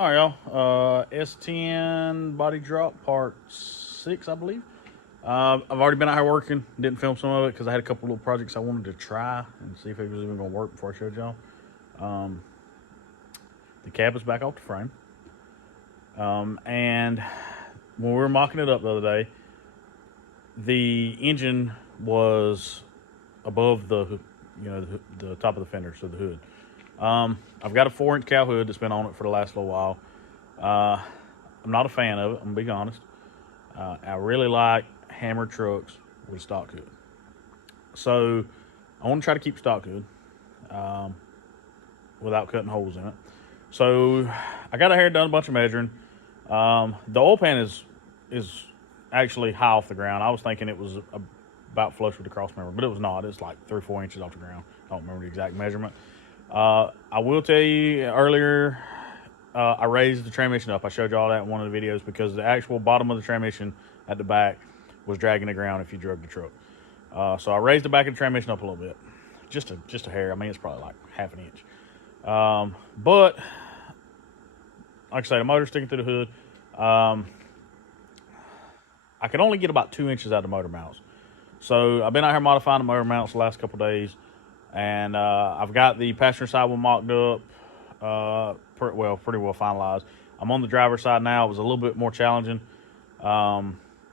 All right, y'all. S10 body drop part 6, I believe. I've already been out here working. Didn't film some of it because I had a couple little projects I wanted to try and see if it was even going to work before I showed y'all. The cab is back off the frame. And when we were mocking it up the other day, the engine was above the top of the fender, so the hood. I've got a 4-inch cow hood that's been on it for the last little while. I'm not a fan of it, I'm gonna be honest. I really like hammered trucks with stock hood. So I want to try to keep stock hood without cutting holes in it. So I got out here, done a bunch of measuring. The oil pan is actually high off the ground. I was thinking it was about flush with the cross member, but it was not. It's like 3 or 4 inches off the ground. I don't remember the exact measurement. I will tell you earlier, I raised the transmission up. I showed you all that in one of the videos because the actual bottom of the transmission at the back was dragging the ground if you drug the truck. So I raised the back of the transmission up a little bit, just a hair. I mean, it's probably like half an inch. But like I say, the motor's sticking through the hood. I could only get about 2 inches out of the motor mounts. So I've been out here modifying the motor mounts the last couple of days. And I've got the passenger side one mocked up, pretty well finalized. I'm on the driver's side now. It was a little bit more challenging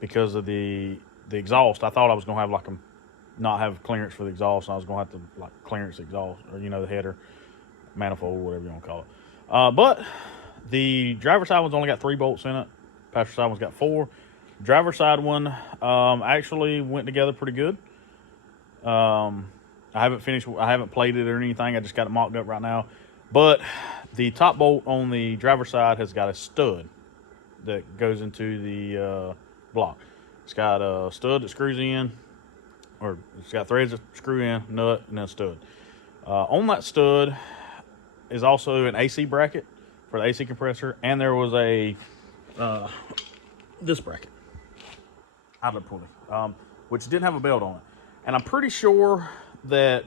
because of the exhaust. I thought I was going to have not have clearance for the exhaust, and I was going to have to clearance the exhaust, or the header, manifold, whatever you want to call it. But the driver's side one's only got 3 bolts in it. Passenger side one's got 4. Driver's side one actually went together pretty good. I haven't played it or anything. I just got it mocked up right now. But the top bolt on the driver's side has got a stud that goes into the block. It's got a stud that screws in, or it's got threads that screw in, nut, and then a stud. On that stud is also an AC bracket for the AC compressor, and there was a this bracket, outlet pulley, which didn't have a belt on it. And I'm pretty sure that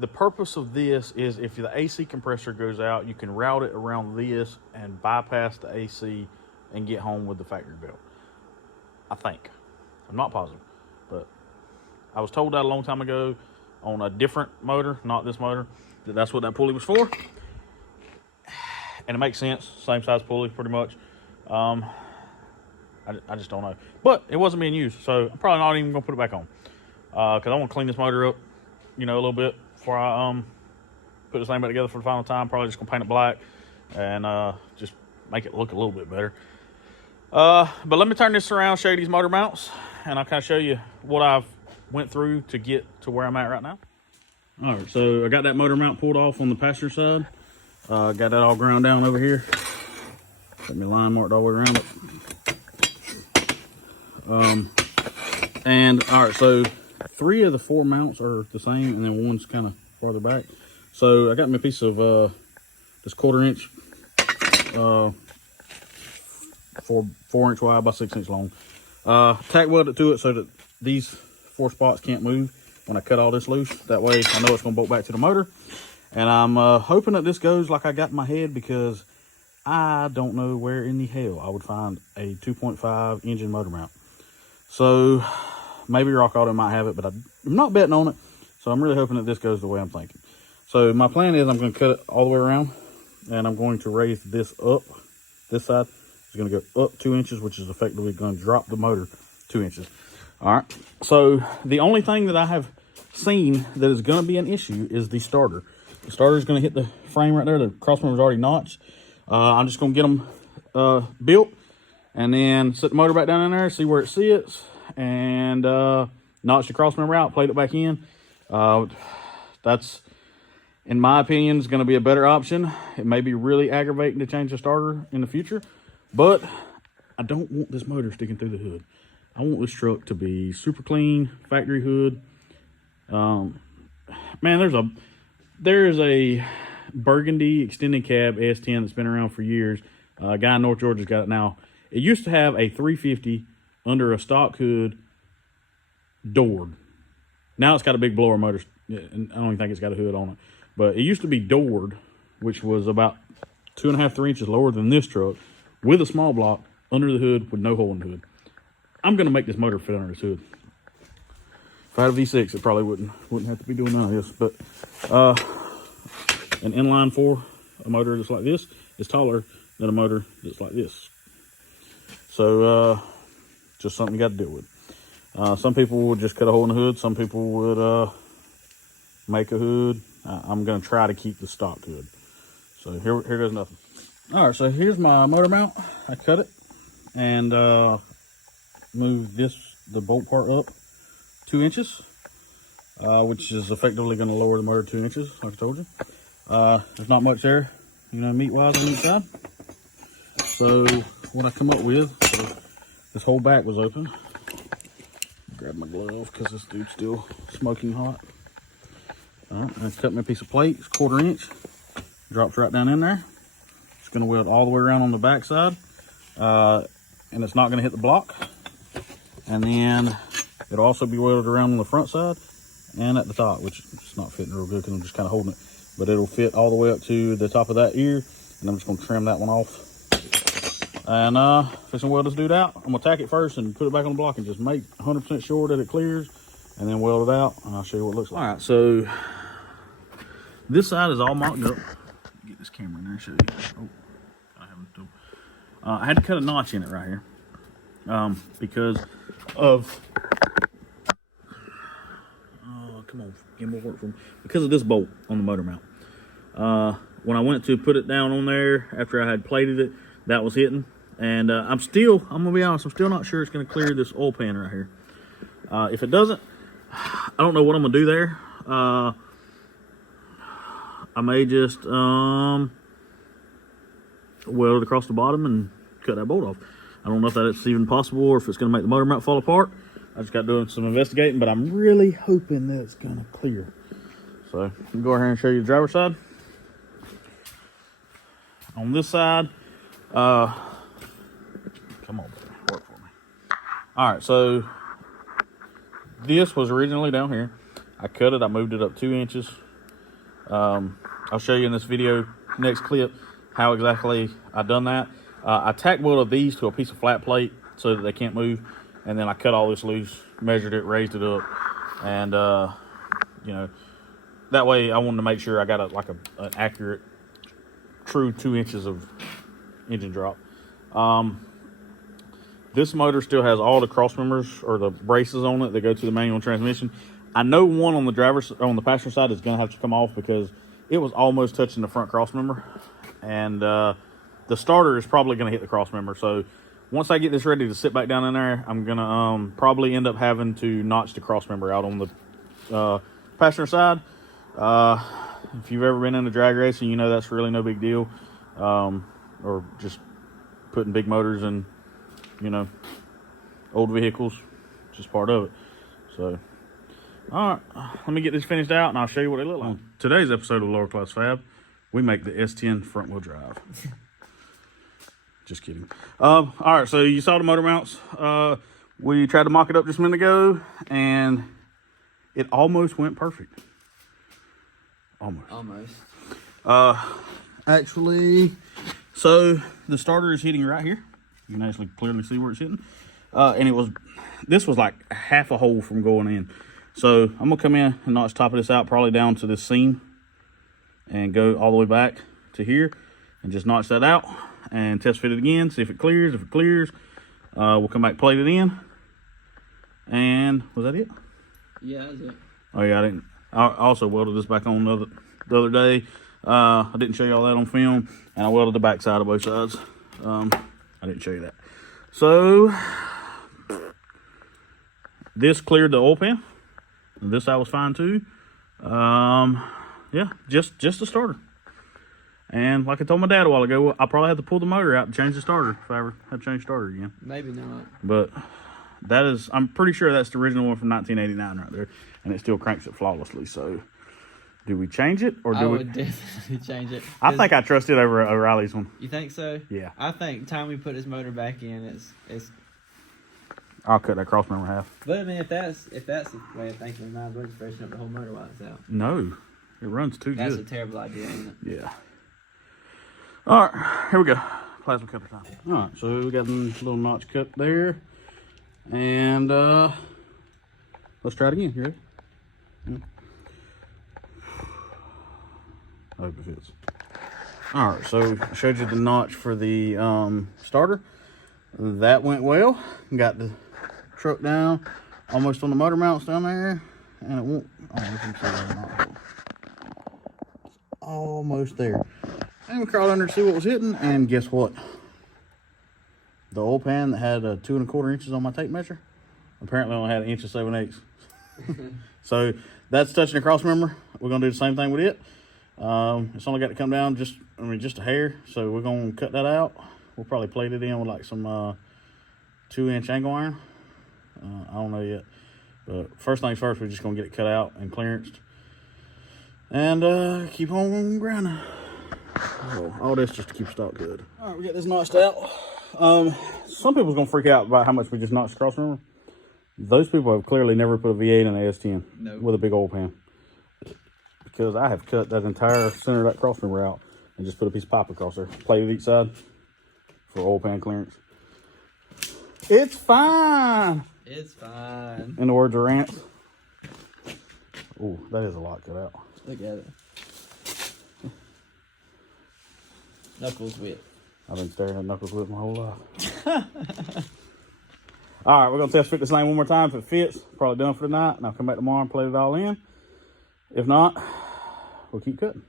the purpose of this is if the AC compressor goes out, you can route it around this and bypass the AC and get home with the factory belt. I think. I'm not positive, but I was told that a long time ago on a different motor, not this motor, that's what that pulley was for. And it makes sense. Same size pulley, pretty much. I just don't know. But it wasn't being used, so I'm probably not even going to put it back on. Because I want to clean this motor up, a little bit before I put this thing back together for the final time. Probably just going to paint it black and just make it look a little bit better. But let me turn this around, show you these motor mounts, and I'll kind of show you what I've went through to get to where I'm at right now. All right, so I got that motor mount pulled off on the passenger side. Got that all ground down over here. Got me line marked all the way around it. And all right, so 3 of the 4 mounts are the same, and then one's kind of farther back. So I got me a piece of this 1/4 inch, 4-inch wide by 6 inch long. Tack welded to it so that these 4 spots can't move when I cut all this loose. That way I know it's going to bolt back to the motor. And I'm hoping that this goes like I got in my head, because I don't know where in the hell I would find a 2.5 engine motor mount. So maybe Rock Auto might have it, but I'm not betting on it. So I'm really hoping that this goes the way I'm thinking. So my plan is I'm going to cut it all the way around, and I'm going to raise this up. This side is going to go up 2 inches, which is effectively going to drop the motor 2 inches. All right. So the only thing that I have seen that is going to be an issue is the starter. The starter is going to hit the frame right there. The cross member is already notched. I'm just going to get them built, and then set the motor back down in there, see where it sits, and notch the cross member out, plate it back in. That's, in my opinion, is going to be a better option. It may be really aggravating to change the starter in the future, but I don't want this motor sticking through the hood. I want this truck to be super clean, factory hood. Man, there's a burgundy extended cab S10 that's been around for years. A guy in North Georgia's got it now. It used to have a 350 under a stock hood, doored. Now it's got a big blower motor, and I don't even think it's got a hood on it. But it used to be doored, which was about 2.5, 3 inches lower than this truck with a small block under the hood with no hole in the hood. I'm going to make this motor fit under this hood. If I had a V6, it probably wouldn't have to be doing none of this. But an inline 4, a motor that's like this, is taller than a motor that's like this. So just something you got to deal with. Some people would just cut a hole in the hood. Some people would make a hood. I'm going to try to keep the stock hood. So here goes nothing. All right, so here's my motor mount. I cut it and moved the bolt part up 2 inches, which is effectively going to lower the motor 2 inches, like I told you. There's not much there, meat-wise on each side. So what I come up with, so this whole back was open. Grab my glove because this dude's still smoking hot. All right, I cut me a piece of plate. It's 1/4 inch. Drops right down in there. It's going to weld all the way around on the back side, and it's not going to hit the block. And then it'll also be welded around on the front side and at the top, which is not fitting real good because I'm just kind of holding it. But it'll fit all the way up to the top of that ear, and I'm just going to trim that one off. And fix and weld this dude out. I'm going to tack it first and put it back on the block and just make 100% sure that it clears, and then weld it out, and I'll show you what it looks like. All right, so this side is all mocked up. Get this camera in there and show you. Oh, I haven't done. I had to cut a notch in it right here because of come on, get more work from because of this bolt on the motor mount. When I went to put it down on there after I had plated it, that was hitting, and I'm gonna be honest, I'm still not sure it's gonna clear this oil pan right here. If it doesn't, I don't know what I'm gonna do there. I may just weld it across the bottom and cut that bolt off. I don't know if that's even possible or if it's going to make the motor mount fall apart. I just got doing some investigating, but I'm really hoping that it's going to clear. So I'm going to go ahead and show you the driver's side. On this side, come on, baby, work for me. All right, so this was originally down here. I cut it, I moved it up 2 inches. I'll show you in this video, next clip, how exactly I done that. I tack welded these to a piece of flat plate so that they can't move, and then I cut all this loose, measured it, raised it up, and that way I wanted to make sure I got an accurate, true 2 inches of engine drop. This motor still has all the cross members or the braces on it that go to the manual transmission. I know one on the passenger side is going to have to come off because it was almost touching the front cross member, and the starter is probably going to hit the cross member. So once I get this ready to sit back down in there, I'm going to probably end up having to notch the cross member out on the passenger side. If you've ever been in a drag racing, you know that's really no big deal, or just putting big motors in, old vehicles, just part of it. So all right, let me get this finished out and I'll show you what they look like. On today's episode of Lower Class Fab, we make the S10 front wheel drive. Just kidding. All right, so you saw the motor mounts. We tried to mock it up just a minute ago and it almost went perfect. Almost. Actually, so the starter is hitting right here. You can actually clearly see where it's hitting. And this was like half a hole from going in. So I'm gonna come in and notch top of this out, probably down to this seam, and go all the way back to here, and just notch that out and test fit it again, see if it clears. If it clears, we'll come back, plate it in. And was that it? Yeah, that's it. Oh yeah, I also welded this back on the other day. I didn't show you all that on film, and I welded the back side of both sides. I didn't show you that. So this cleared the oil pan. This side was fine too. Yeah, just a starter. And like I told my dad a while ago, I'll probably have to pull the motor out and change the starter if I ever have to change the starter again. Maybe not. But I'm pretty sure that's the original one from 1989 right there, and it still cranks it flawlessly. So do we change it or do we? I would definitely change it. I think I trust it over O'Reilly's one. You think so? Yeah. I think time we put his motor back in, it's. I'll cut that cross member in half. But I mean, if that's the way of thinking, we might as well just freshen up the whole motor while it's out. No, it runs too good. That's a terrible idea, isn't it? Yeah. All right, here we go. Plasma cutter time. All right, so we got a little notch cut there. And let's try it again. You ready? I hope it fits. All right, so I showed you the notch for the starter. That went well. Got the truck down almost on the motor mounts down there, and it won't. Oh, you can see that knot. Almost there. And we crawled under to see what was hitting, and guess what? The oil pan that had 2 1/4 inches on my tape measure apparently only had 1 7/8 inches. So that's touching the cross member. We're gonna do the same thing with it. It's only got to come down just a hair, so we're gonna cut that out. We'll probably plate it in with like some 2-inch angle iron. I don't know yet, but first things first, we're just gonna get it cut out and clearanced, and keep on grinding. Oh, all this just to keep stock good. All right, we got this notched out. Some people's gonna freak out about how much we just notched the cross member. Those people have clearly never put a V8 in an S10 with a big oil pan. Because I have cut that entire center of that cross member out and just put a piece of pipe across there. Plated each side for oil pan clearance. It's fine. It's fine. In the words of Rance. Oh, that is a lot cut out. Look at it. Knuckles whip. I've been staring at knuckles whip my whole life. All right, we're gonna test fit this thing one more time. If it fits, probably done for the night, and I'll come back tomorrow and plate it all in. If not, we'll keep cutting.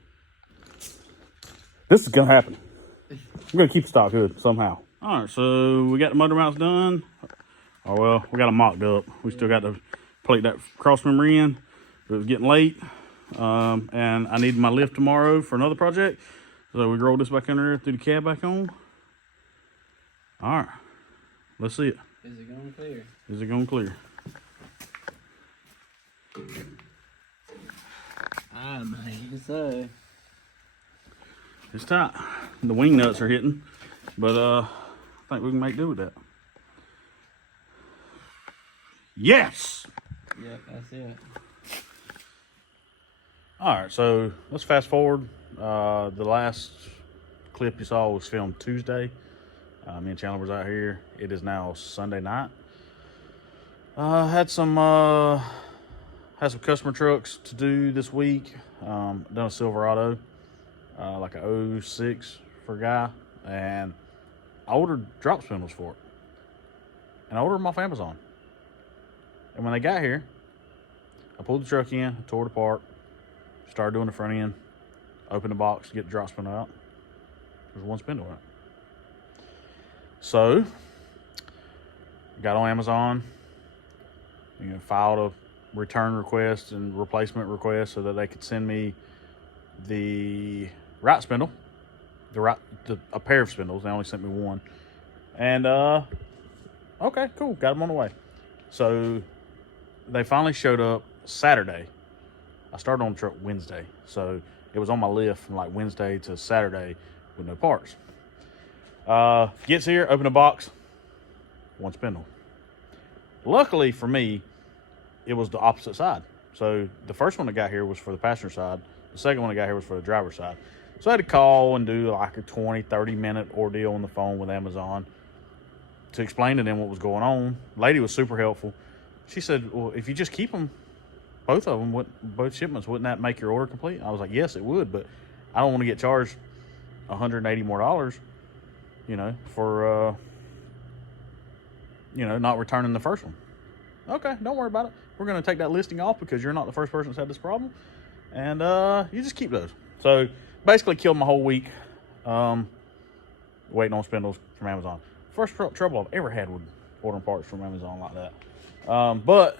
This is gonna happen. I'm gonna keep the stock good somehow. All right, so we got the motor mounts done. Oh well, we got them mocked up. We still got to plate that cross member in. It was getting late, and I need my lift tomorrow for another project. So we roll this back in there, through the cab back on. All right, let's see it. Is it going to clear? Is it going to clear? I might say. It's tight. The wing nuts are hitting, but I think we can make do with that. Yes! Yep, that's it. All right, so let's fast forward. The last clip you saw was filmed Tuesday. Me and Chandler was out here. It is now Sunday night. Had some customer trucks to do this week. Done a Silverado, like a 06 for a guy, and I ordered drop spindles for it. And I ordered them off Amazon. And when they got here, I pulled the truck in, tore it apart, started doing the front end, opened the box, get the drop spindle out. There's one spindle in it. So, got on Amazon, filed a return request and replacement request so that they could send me the right spindle, a pair of spindles. They only sent me one. And, okay, cool, got them on the way. So, they finally showed up Saturday. I started on the truck Wednesday, so it was on my lift from like Wednesday to Saturday with no parts. Gets here, open the box, one spindle. Luckily for me, it was the opposite side. So the first one that got here was for the passenger side. The second one that got here was for the driver's side. So I had to call and do like a 20, 30-minute ordeal on the phone with Amazon to explain to them what was going on. Lady was super helpful. She said, well, if you just keep them, both of them, both shipments, wouldn't that make your order complete? I was like, yes, it would, but I don't want to get charged $180 more, for, not returning the first one. Okay, don't worry about it. We're going to take that listing off because you're not the first person that's had this problem. And you just keep those. So basically killed my whole week waiting on spindles from Amazon. First trouble I've ever had with ordering parts from Amazon like that. But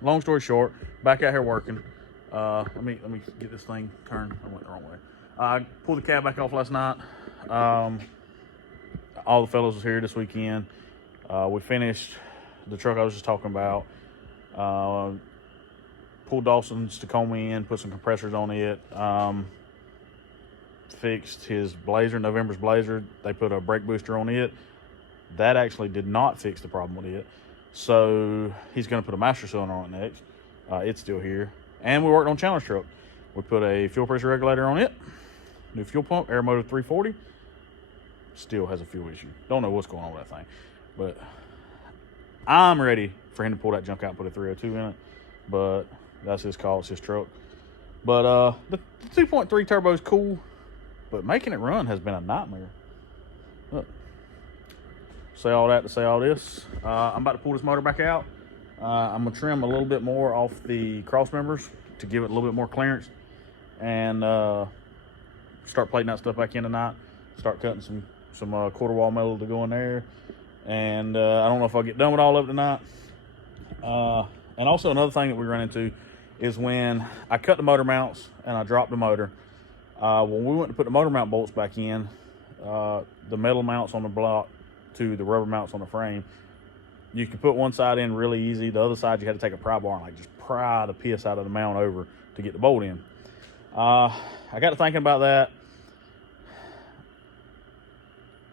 long story short, back out here working. Let me get this thing turned. I went the wrong way. I pulled the cab back off last night. All the fellows was here this weekend. We finished the truck I was just talking about. Pulled Dawson's Tacoma in, put some compressors on it. Fixed his Blazer, November's Blazer. They put a brake booster on it. That actually did not fix the problem with it. So he's going to put a master cylinder on it next. It's still here. And we worked on Chandler's truck. We put a fuel pressure regulator on it. New fuel pump, air motor 340. still has a fuel issue. Don't know what's going on with that thing, but I'm ready for him to pull that junk out and put a 302 in it. But that's his call. It's his truck. But the 2.3 turbo is cool, but making it run has been a nightmare. Look. Say all that to say all this. I'm about to pull this motor back out. I'm gonna trim a little bit more off the cross members to give it a little bit more clearance, and start plating that stuff back in tonight. Start cutting some quarter wall metal to go in there, and I don't know if I'll get done with all of it tonight. And also another thing that we run into is when I cut the motor mounts and I dropped the motor. When we went to put the motor mount bolts back in, the metal mounts on the block to the rubber mounts on the frame, you could put one side in really easy. The other side, you had to take a pry bar and like just pry the piss out of the mount over to get the bolt in. I got to thinking about that.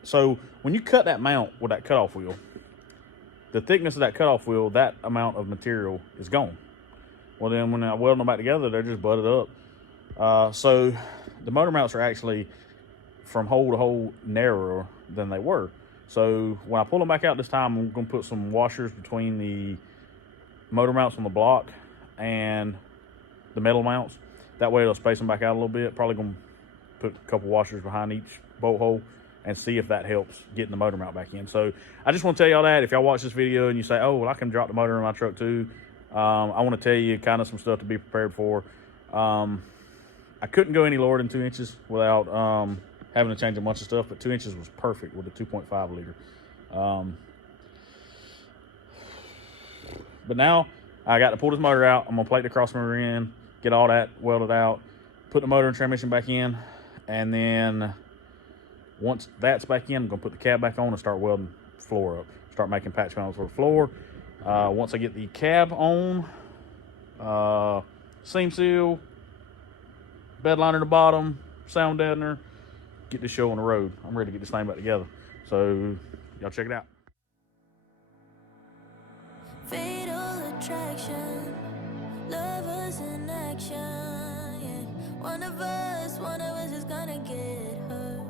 So when you cut that mount with that cutoff wheel, the thickness of that cutoff wheel, that amount of material is gone. Well, then when I weld them back together, they're just butted up. So the motor mounts are actually from hole to hole narrower than they were. So when I pull them back out this time, I'm going to put some washers between the motor mounts on the block and the metal mounts. That way it'll space them back out a little bit. Probably going to put a couple washers behind each bolt hole and see if that helps getting the motor mount back in. So I just want to tell y'all that if y'all watch this video and you say, oh, well, I can drop the motor in my truck too, I want to tell you kind of some stuff to be prepared for. I couldn't go any lower than 2 inches without having to change a bunch of stuff, but 2 inches was perfect with the 2.5 liter. But now I got to pull this motor out. I'm gonna plate the cross member in, get all that welded out, put the motor and transmission back in, and then once that's back in, I'm gonna put the cab back on and start welding the floor up. Start making patch panels for the floor. Once I get the cab on, seam seal, bed liner to bottom, sound deadener, get this show on the road. I'm ready to get this thing back together. So y'all check it out. Fatal attraction, lovers in action. Yeah. One of us is gonna get hurt.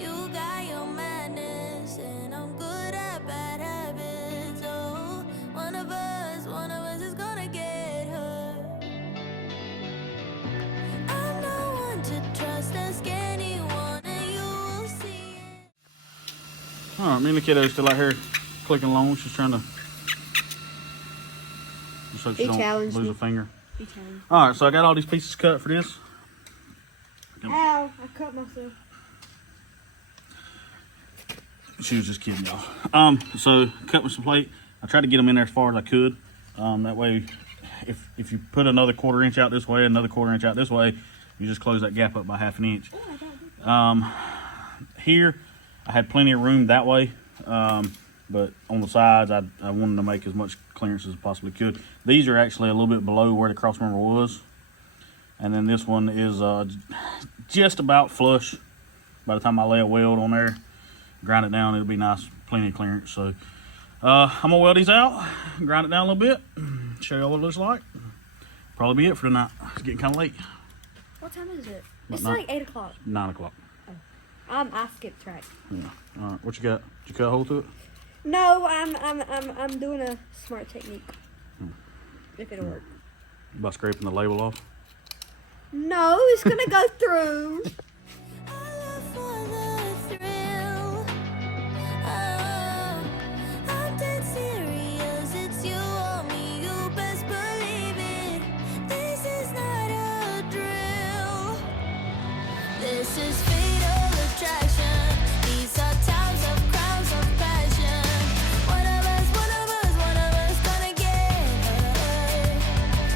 You got your madness, and I'm good at bad habits. Oh, one of us is gonna get hurt. I'm not one to trust, ask anyone, and you will see it. All right, me and the kiddo's still out here clicking along. She's trying to just so she don't lose a finger. All right, so I got all these pieces cut for this. Ow, I cut myself. She was just kidding y'all. So cut with some plate. I tried to get them in there as far as I could. That way, if you put another 1/4 inch out this way, another 1/4 inch out this way, you just close that gap up by 1/2 inch. Here, I had plenty of room that way, but on the sides, I wanted to make as much clearance as I possibly could. These are actually a little bit below where the cross member was, and then this one is just about flush. By the time I lay a weld on there, grind it down, it'll be nice, plenty of clearance. So I'm gonna weld these out, grind it down a little bit, show you all what it looks like. Probably be it for tonight. It's getting kind of late. What time is it? About It's like 8 o'clock. 9 o'clock. I skipped track. Yeah. All right. What you got? Did you cut a hole to it? No, I'm doing a smart technique. If it'll work. About scraping the label off? No, it's gonna go through. This is fatal attraction. These are times of crowds of passion. One of us gonna get hurt.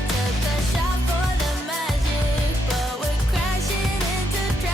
Took a shot for the magic, but we're crashing into traffic.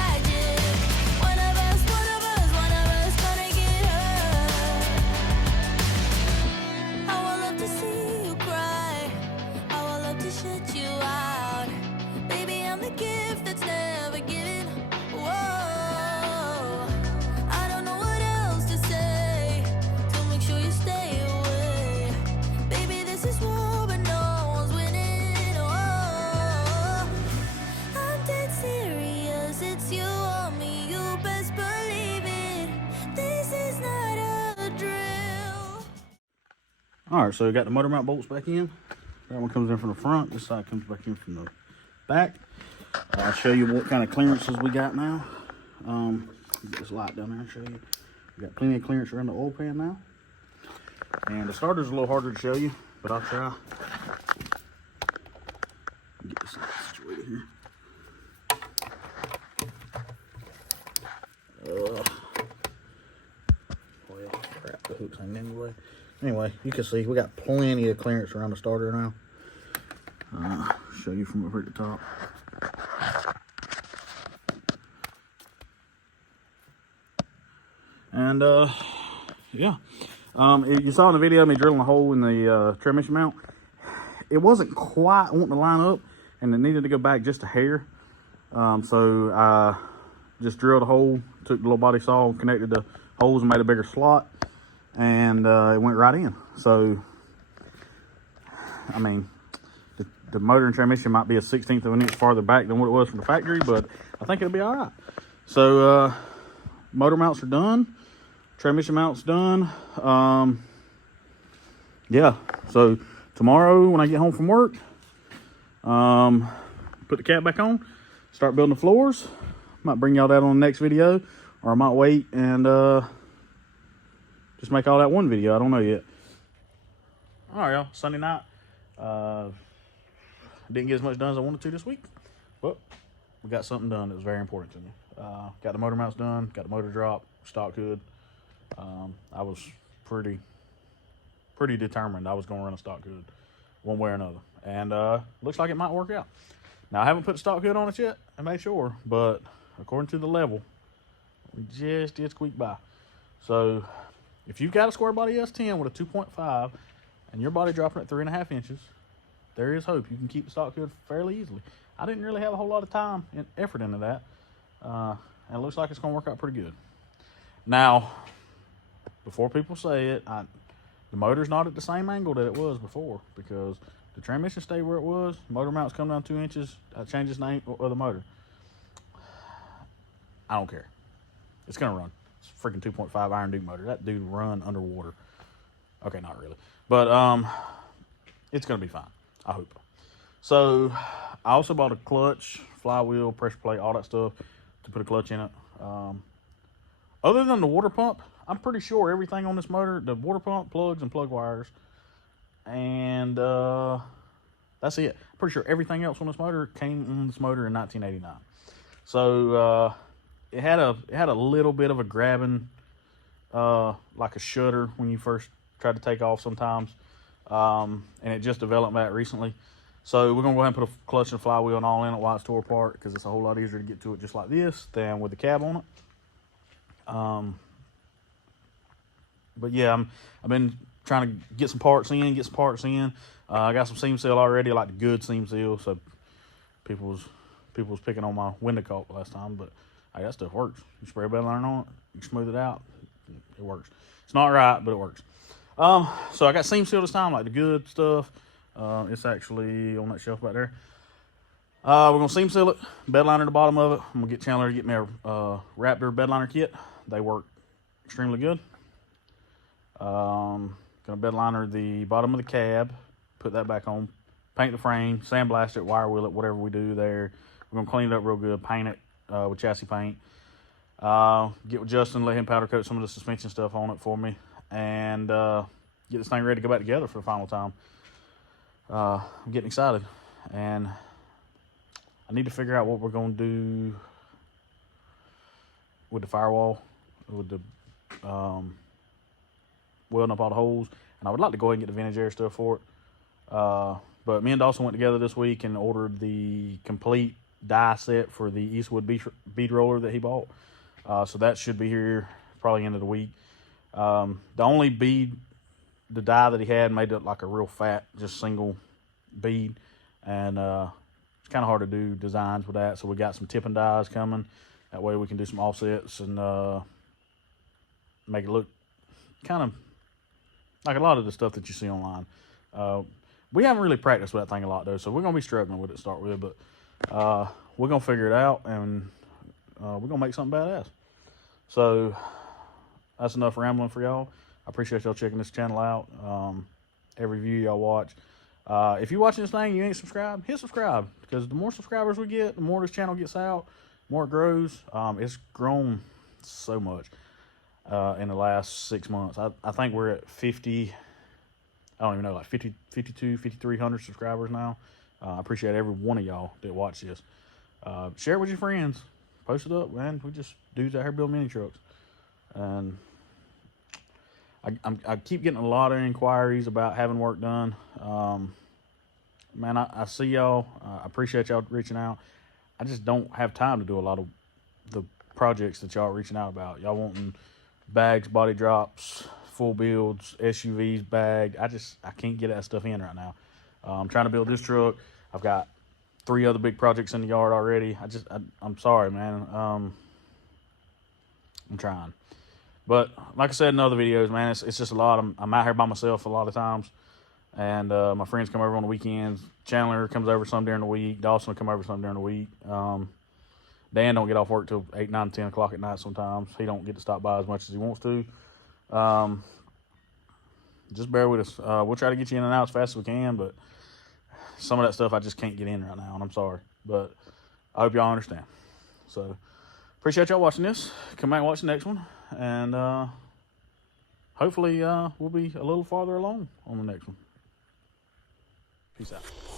All right, so we got the motor mount bolts back in. That one comes in from the front. This side comes back in from the back. I'll show you what kind of clearances we got now. Get this light down there and show you. We got plenty of clearance around the oil pan now. And the starter's a little harder to show you, but I'll try. Get this situated here. Well, crap, the hook's hanging anyway. Anyway, you can see we got plenty of clearance around the starter now. Show you from over at the top. And yeah, you saw in the video me drilling a hole in the transmission mount. It wasn't quite wanting to line up, and it needed to go back just a hair. So I just drilled a hole, took the little body saw, connected the holes, and made a bigger slot, and it went right in. So, I mean, the motor and transmission might be a 1/16 of an inch farther back than what it was from the factory, but I think it'll be all right. So, motor mounts are done. Transmission mounts done. Yeah, so tomorrow when I get home from work, put the cap back on, start building the floors. Might bring y'all that on the next video, or I might wait and just make all that one video. I don't know yet. All right, y'all, Sunday night. Didn't get as much done as I wanted to this week, but we got something done that was very important to me. Got the motor mounts done, got the motor drop, stock hood. I was pretty determined I was going to run a stock hood one way or another, and looks like it might work out. Now I haven't put the stock hood on it yet and made sure, but according to the level, we just did squeak by. So if you've got a square body S10 with a 2.5 and your body dropping at 3.5 inches, there is hope you can keep the stock hood fairly easily. I didn't really have a whole lot of time and effort into that, and it looks like it's going to work out pretty good. Now, before people say it, the motor's not at the same angle that it was before, because the transmission stayed where it was. Motor mounts come down 2 inches. I changed the name of the motor. I don't care. It's going to run. It's a freaking 2.5 Iron Duke motor. That dude run underwater. Okay, not really. But it's going to be fine. I hope. So I also bought a clutch, flywheel, pressure plate, all that stuff to put a clutch in it. Other than the water pump, I'm pretty sure everything on this motor, the water pump, plugs, and plug wires, and that's it. I'm pretty sure everything else on this motor came on this motor in 1989. So it had a little bit of a grabbing, like a shutter when you first try to take off sometimes, and it just developed that recently. So we're gonna go ahead and put a clutch and flywheel and all in it while it's tore apart, because it's a whole lot easier to get to it just like this than with the cab on it. But yeah, I've been trying to get some parts in. I got some seam seal already, like the good seam seal. So people was picking on my window caulk last time, but hey, that stuff works. You spray a bed liner on it, you smooth it out, it works. It's not right, but it works. So I got seam seal this time, like the good stuff. It's actually on that shelf back there. We're gonna seam seal it, bed liner at the bottom of it. I'm gonna get Chandler to get me a Raptor bed liner kit. They work extremely good. Gonna bed liner the bottom of the cab, put that back on, paint the frame, sandblast it, wire wheel it, whatever we do there. We're gonna clean it up real good, paint it with chassis paint. Get with Justin, let him powder coat some of the suspension stuff on it for me, and get this thing ready to go back together for the final time. I'm getting excited, and I need to figure out what we're gonna do with the firewall, with the welding up all the holes, and I would like to go ahead and get the vintage air stuff for it. But me and Dawson went together this week and ordered the complete die set for the Eastwood bead roller that he bought. So that should be here probably end of the week. The only bead, the die that he had made it like a real fat, just single bead, and it's kind of hard to do designs with that. So we got some tipping dies coming. That way we can do some offsets and make it look kind of like a lot of the stuff that you see online. We haven't really practiced with that thing a lot though, so we're gonna be struggling with it to start with, but we're gonna figure it out, and we're gonna make something badass. So that's enough rambling for y'all. I appreciate y'all checking this channel out. every view y'all watch. If you're watching this thing, you ain't subscribed, hit subscribe, because the more subscribers we get, the more this channel gets out, the more it grows. It's grown so much in the last 6 months. I think we're at 50, I don't even know, like 50, 52, 5,300 subscribers now. I appreciate every one of y'all that watch this. Share it with your friends. Post it up, man. We just dudes out here building mini trucks. And I keep getting a lot of inquiries about having work done. Man, I see y'all. I appreciate y'all reaching out. I just don't have time to do a lot of the projects that y'all are reaching out about. Y'all wanting bags, body drops, full builds, SUVs, bagged. I can't get that stuff in right now. I'm trying to build this truck. I've got 3 other big projects in the yard already. I'm sorry, man. I'm trying. But like I said in other videos, man, it's just a lot. I'm out here by myself a lot of times. And my friends come over on the weekends. Chandler comes over some during the week. Dawson will come over some during the week. Dan don't get off work till 8, 9, 10 o'clock at night sometimes. He don't get to stop by as much as he wants to. Just bear with us. We'll try to get you in and out as fast as we can, but some of that stuff I just can't get in right now, and I'm sorry. But I hope y'all understand. So, appreciate y'all watching this. Come back and watch the next one. And hopefully we'll be a little farther along on the next one. Peace out.